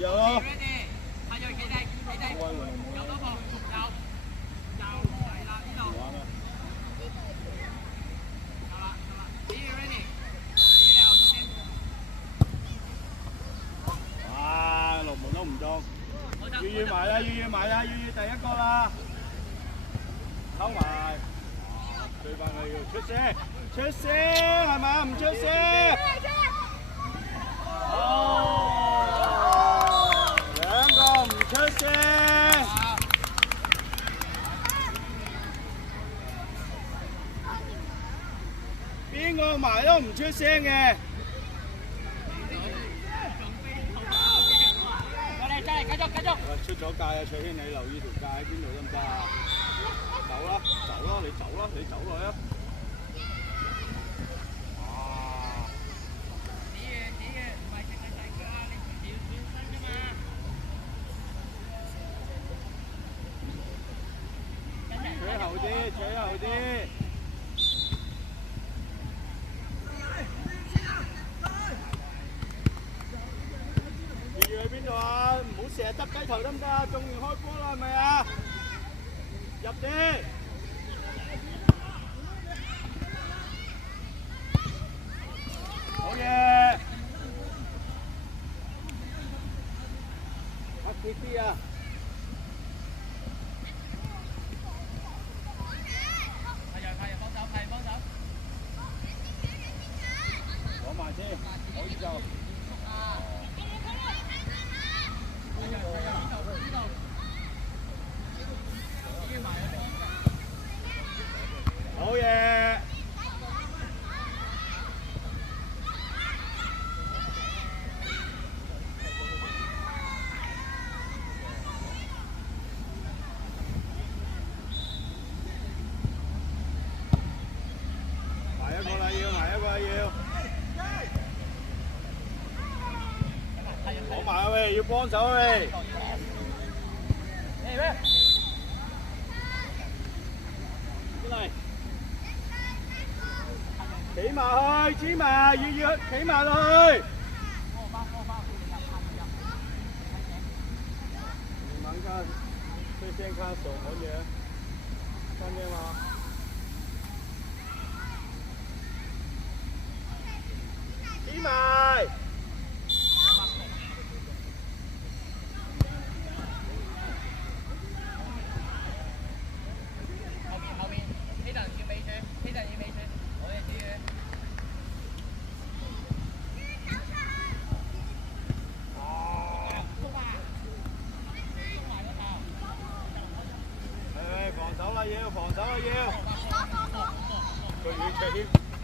有咯。係就企定，有多步，右係啦，呢度。有啦，幾嘢 ready？ 幾嘢後先。哇！龍門都唔中。預埋啦，預第一個啦。收埋。對翻佢要出聲係嘛？唔出聲。兩個唔出聲。邊個埋都唔出聲嘅。繼續。出咗界啊！翠軒，你留意條界喺邊度得唔得啊？走啦，你走落去啊！取後啲。預去邊度啊？唔好成日耷雞頭得唔得啊？中完開波啦，係咪啊？入啲。好嘢！黑啲啲啊！攞埋先，可以就。好嘢！埋一個啦要。攞埋啊喂，要幫手啊喂。企埋去，黐埋，要企埋落去。慢卡，最先卡手好嘢，看見嗎？黐埋。防守啊要！佢要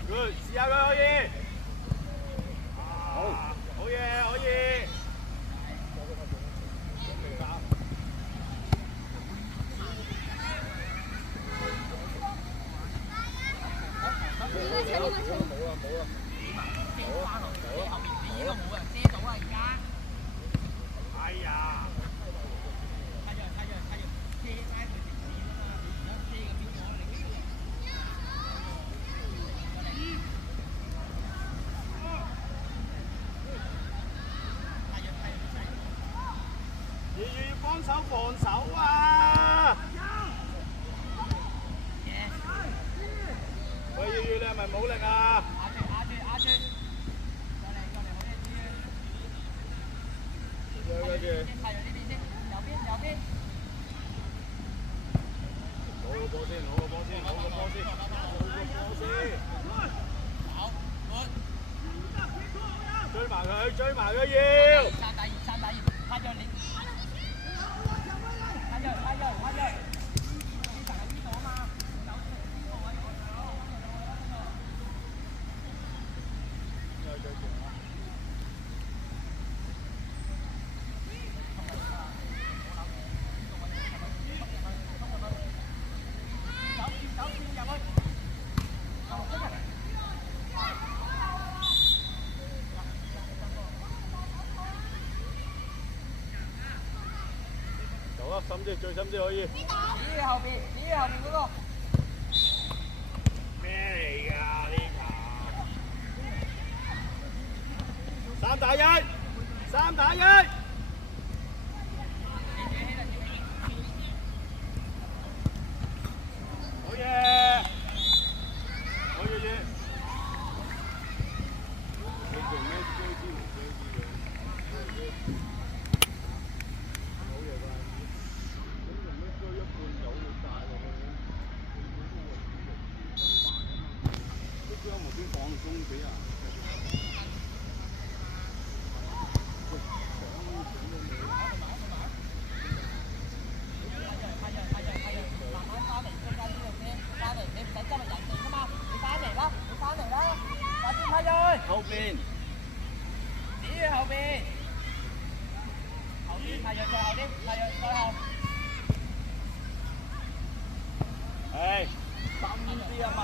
，good， 試下佢可以。好嘢，可以。哎呀！要幫手防守啊！喂，你係咪冇力啊？壓住！跟住。右邊。攞個波先。追埋佢要。殺第二，拍咗你。深啲，最深啲可以。指後邊嗰個。咩嚟㗎呢球？3打1。太陽再後啲，太陽再後。唉，深啲啊嘛！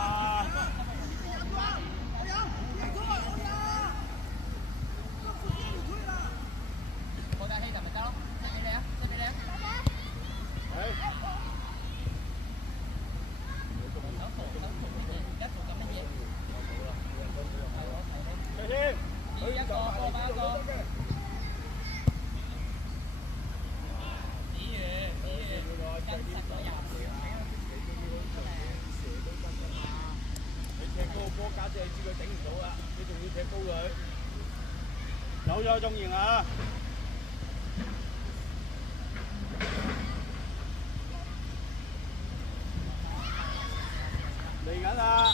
過大氣就咪得咯，即俾你啊，即俾你啊。係。想做乜嘢？而家做緊乜嘢？再先，要一個過翻一個。跟實咗入。你踢高個波，家姐知佢頂唔到啦，你仲要踢高佢。有咗中型啊！嚟緊啦！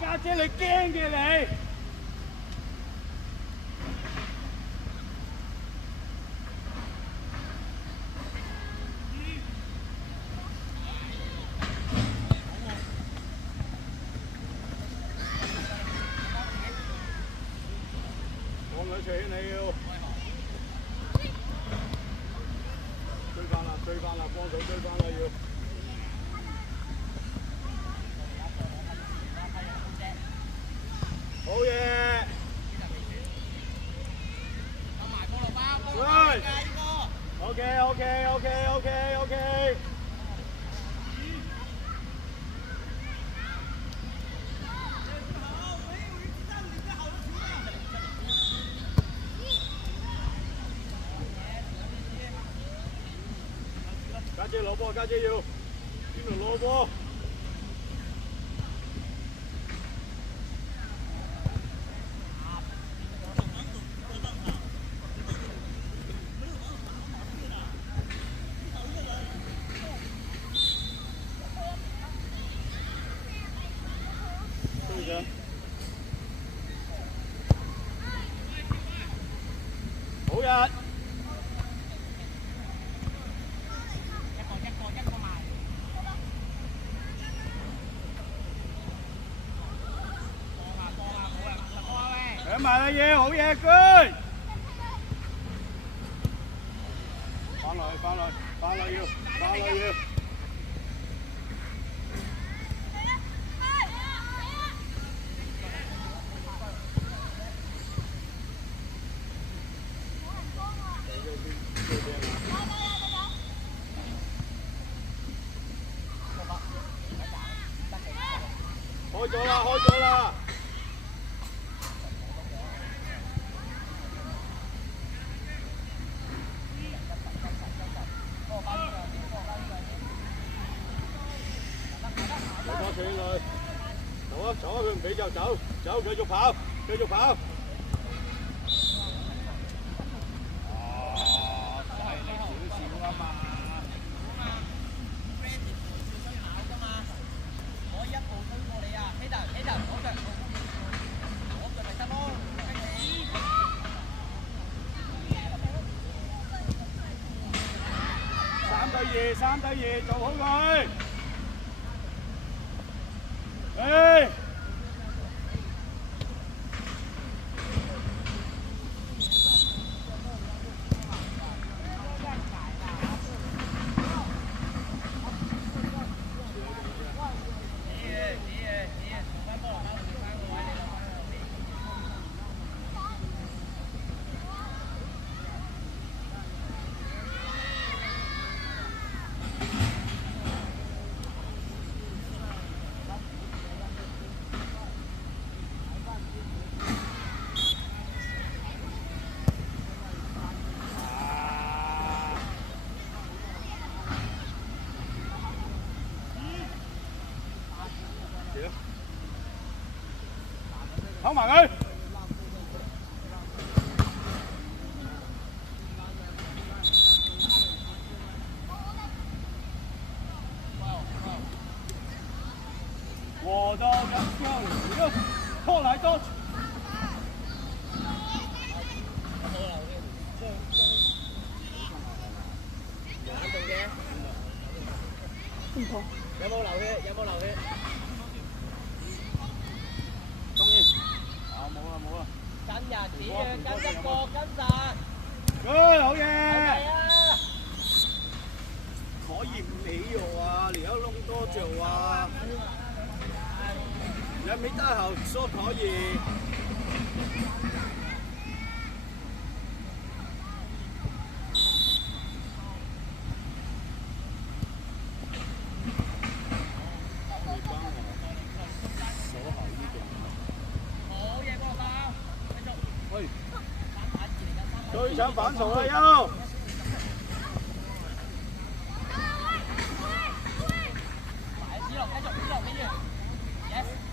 家姐，你驚嘅你？放佢扯你要。追翻啦，追翻啦，幫手追翻啦要。好嘢！有埋波落包，喂呢個。OK。家姐攞波，家姐要邊度攞波？好日。一個埋。搶埋啦嘢，好嘢，good！翻來要。開咗啦！攞波扯佢，走啊！佢唔俾就走，繼續跑。3對2，做好佢。跑埋佢。我的两项1个，后来多。唔同。有冇流血？有冇流血？終於，啊冇啦冇啦。跟人點樣跟一個跟晒。好嘢！啊！可以沒有啊，你要弄多久啊？人沒帶好說可以。對上反掃啦，優！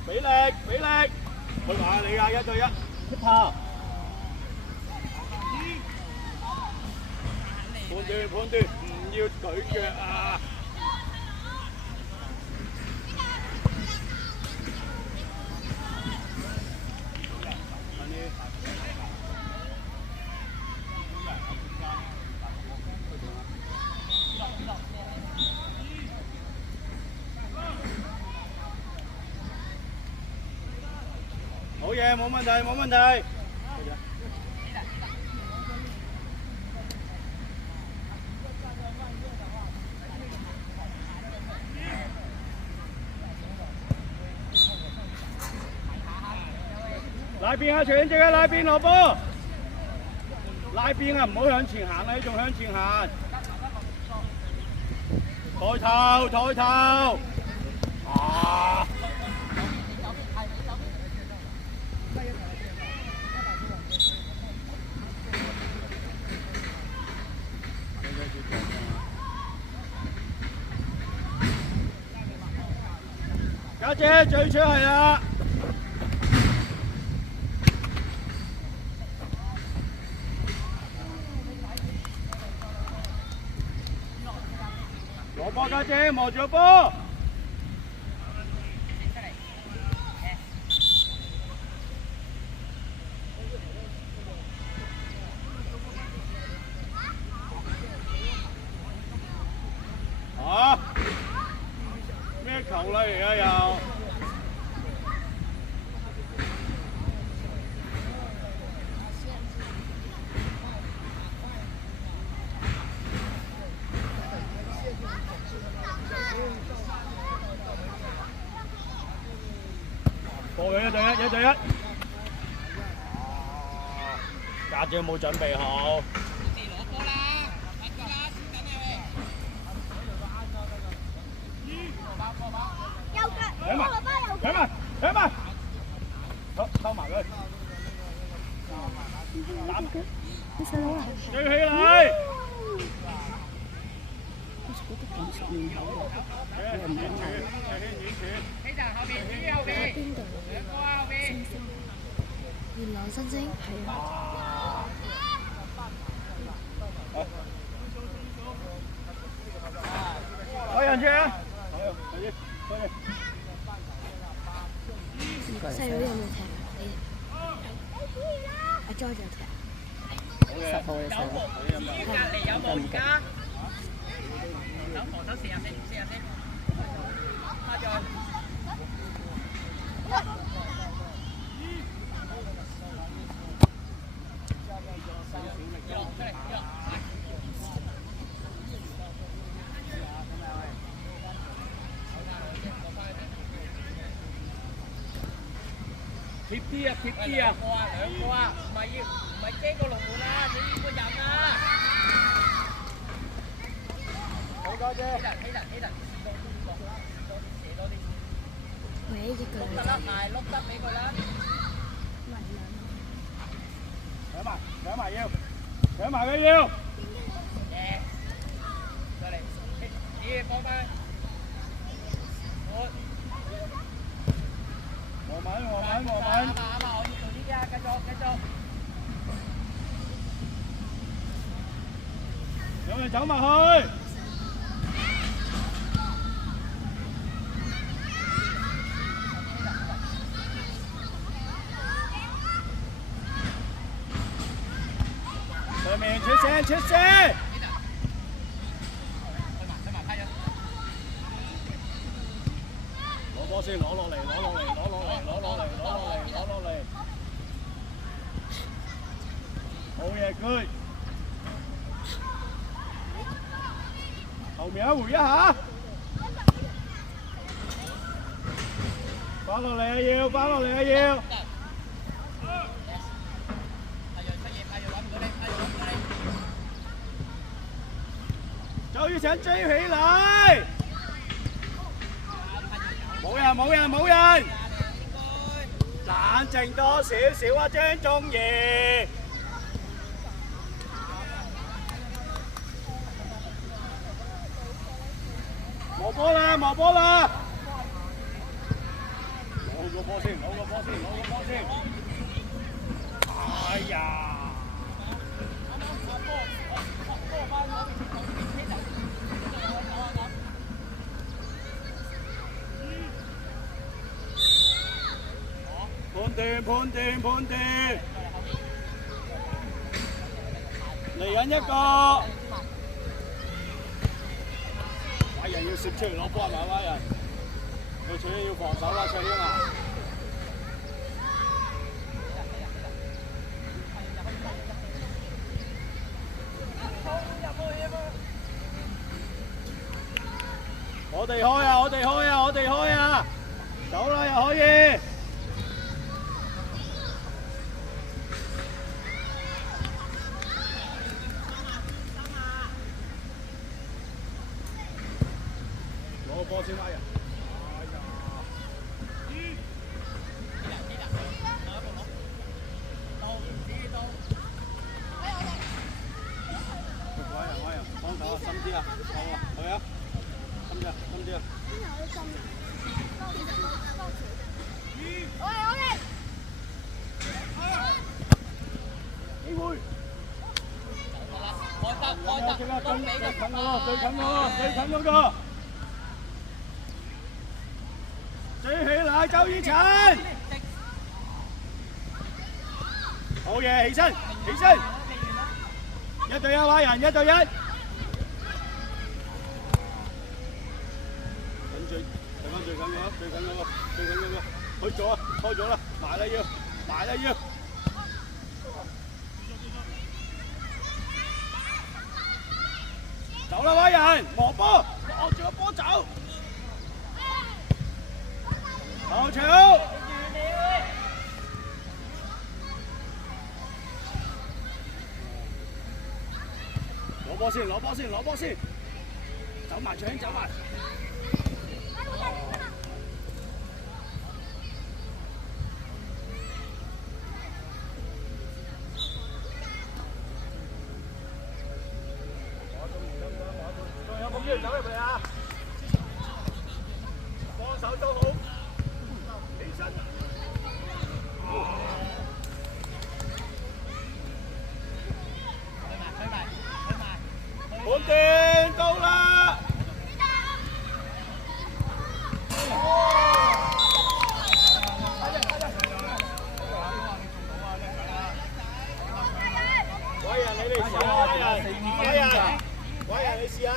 俾力俾力，去埋你啊！1對1，hit 下。判斷，唔要舉腳啊！好嘢，冇問題，冇問題。拉邊啊，全隻嘅拉邊落波。拉邊啊，唔好向前行啊，你仲向前行。抬頭，抬頭。啊！家姐最出係啦。攞波家姐，望住個波。啊！咩球嚟嚟啊又？過去1對1，1對1。家姐冇準備好。搶埋，好收埋佢。你細佬啊？追起嚟！好似覺得咁熟面口喎。邊度？星星。元朗新星係啊。開人車啊！細佬有冇踢啊？阿 George 踢。10號嘅細佬。隔離有冇而家？手防守44，拍咗。貼啲啊，貼啲啊！兩個啊，唔係驚個龍門啊，你呢個人啊！好家姐。起人，射多啲。喂，呢個碌得啦，係碌得俾佢啦。搶埋要，搶埋佢要。耶！再嚟，咦，放翻。和敏。啱啊！我要做呢啲啊，繼續。有人走埋去。上面出聲！開埋，拍咗。先，攞落嚟，攞落嚟，攞落嚟，攞落嚟，攞落嚟，攞落嚟。好嘢 ，good。後面一回一下。翻落嚟啊要，翻落嚟啊要。周雨晴追起嚟。冇人冇人冇人，冷靜多少少啊張宗儀。磨波啦磨波啦，攞個波先攞個波先攞個波先，哎呀！判斷，嚟緊一個，偉人要攝出嚟攞波係咪偉人？佢除咗要防守啦，卓英啊！我哋開啊！我哋開啊！我哋開啊！走啦又可以。波先拉人，哎呀！威人，幫手啊，深啲啊，好啊，去啊，深啲啊，深啲啊。機會。最近嗰個。追起嚟，周雨晴！好嘢，起身，起身！一對一位人，一對一。緊最，睇翻最緊嗰個，最緊嗰個，最緊嗰個，去咗啊，開咗啦，埋啦要，埋啦要。走啦，位人，磨波，攞住個波走。後場，攞波先，攞波先，攞波先，走埋搶，走埋。仲有冇機會走入嚟啊？幫手都好。判斷到啦！偉人你嚟試下，偉人你試下。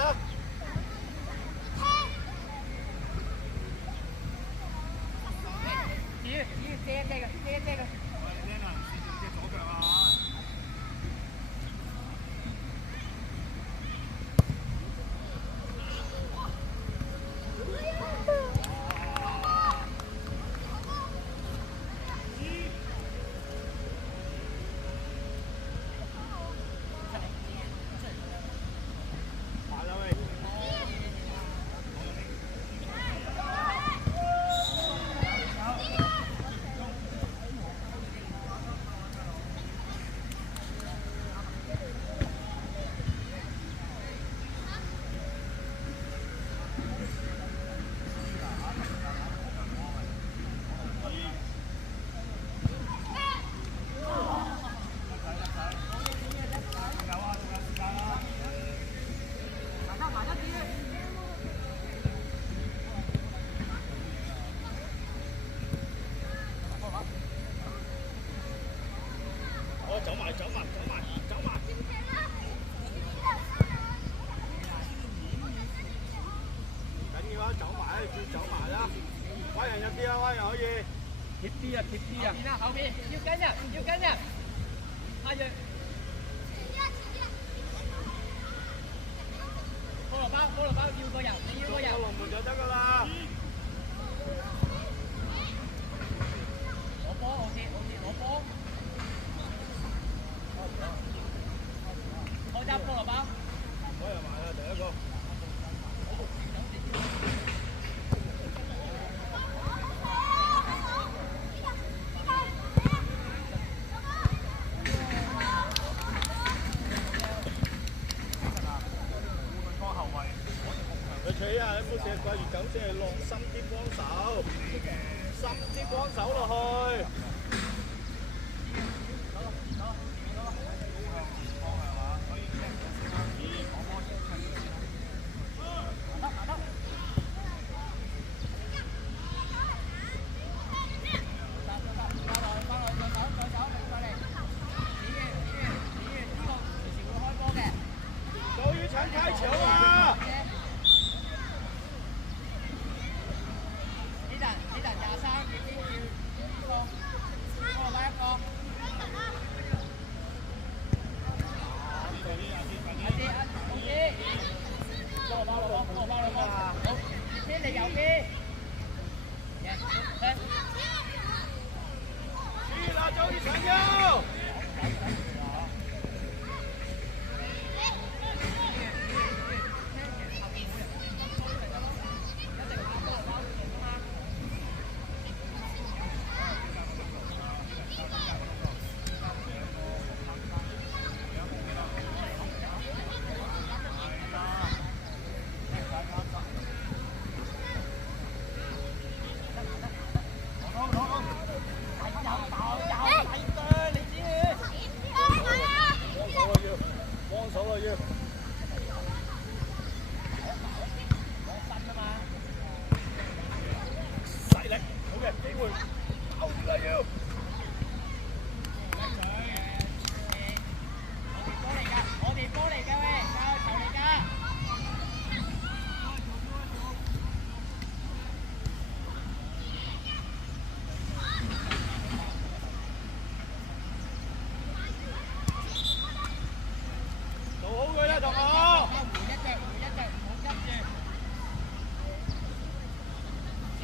啲啊，彎又可以。貼啲啊，貼啲啊。後邊要跟人，要跟人。阿月。菠蘿包要個人，你要個人。過龍門就得㗎啦。攞波，OK，攞波。我揸菠蘿包。我又埋啦，第一個。佢取啊！一副射掛住九隻落深啲幫手，深啲幫手落去。周雨辰開球啊！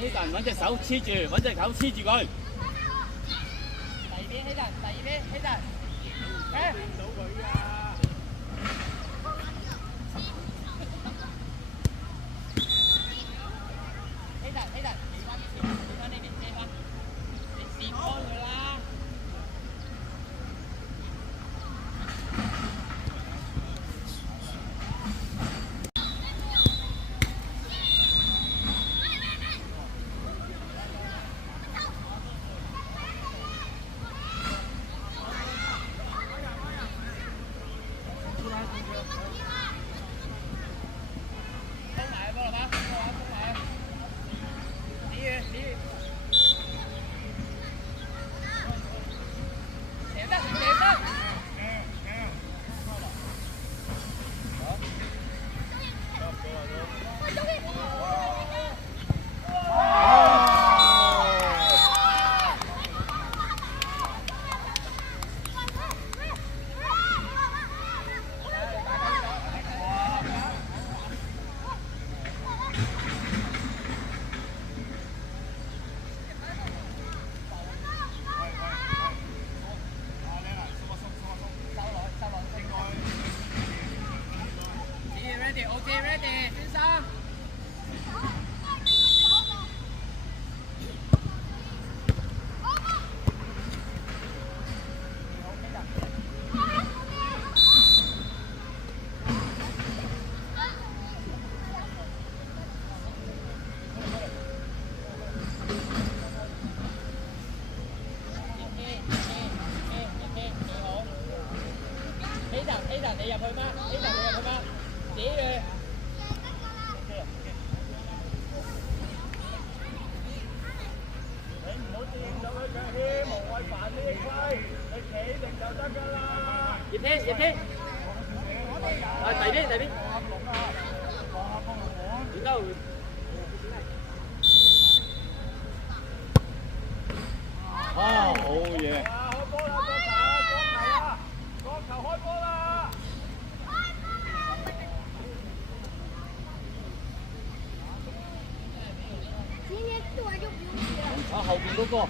希頓揾隻手黐住，揾隻手黐住佢。第二邊希頓，第二邊希頓，見到佢啊！希頓，企翻前，企翻呢邊，企翻，你閃開佢啦！你入去嗎？你入去嗎？指住。你唔好掂到佢腳添，無謂煩呢龜，你企定就得㗎啦。葉天，葉天。第邊，第邊。點解會？啊，好嘢！啊，開波啦！國球開波啦！啊，後邊嗰個。